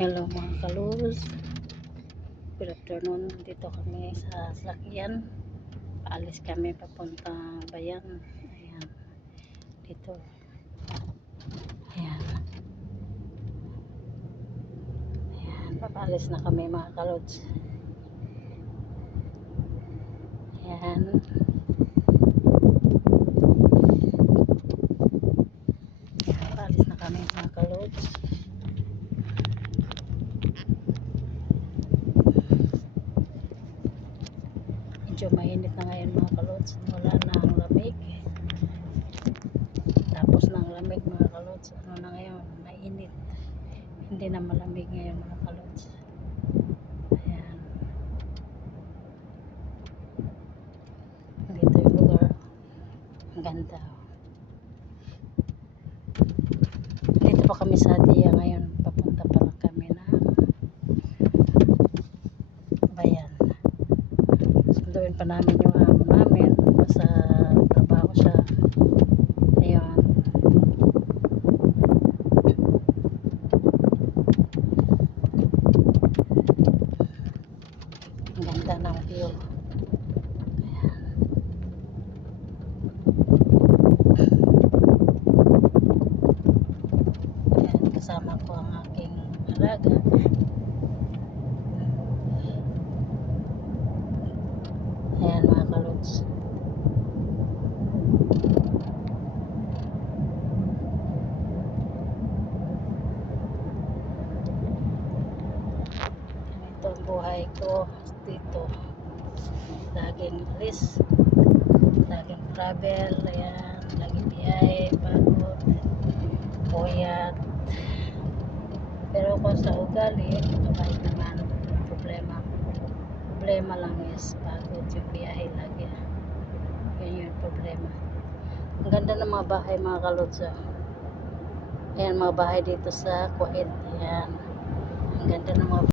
Hello mga kaluz, good afternoon. Dito kami sa sakyan, paalis kami papuntang bayan. Ayan, dito, ayan, ayan, papaalis na kami mga kaluz. Ayan, paalis na kami mga kaluz. Medyo mainit na ngayon mga kalods, wala na ang lamig, tapos ng lamig mga kalods, ano na ngayon, mainit, hindi na malamig ngayon mga kalods. Ayan, dito yung lugar, ang ganda. Dito pa kami sa Adia ngayon, papunta pa lang kami na bayan. Sunduin pa namin yung amo namin sa trabaho siya. Ayun, ang ganda ng view. Ayan, kasama ko ang aking alaga. Ayan mga kalods, ito ang buhay ko dito, laging alis, laging travel. Ayan, laging biyahe, pagod, puyat, pero kung sa ugali mabait naman. Problema lang is pagod yung biyahe lagi, yun yung problema. Ang ganda ng mga bahay mga kalods. Ayan, mga bahay dito sa Kuwait. Ayan, ang ganda ng mga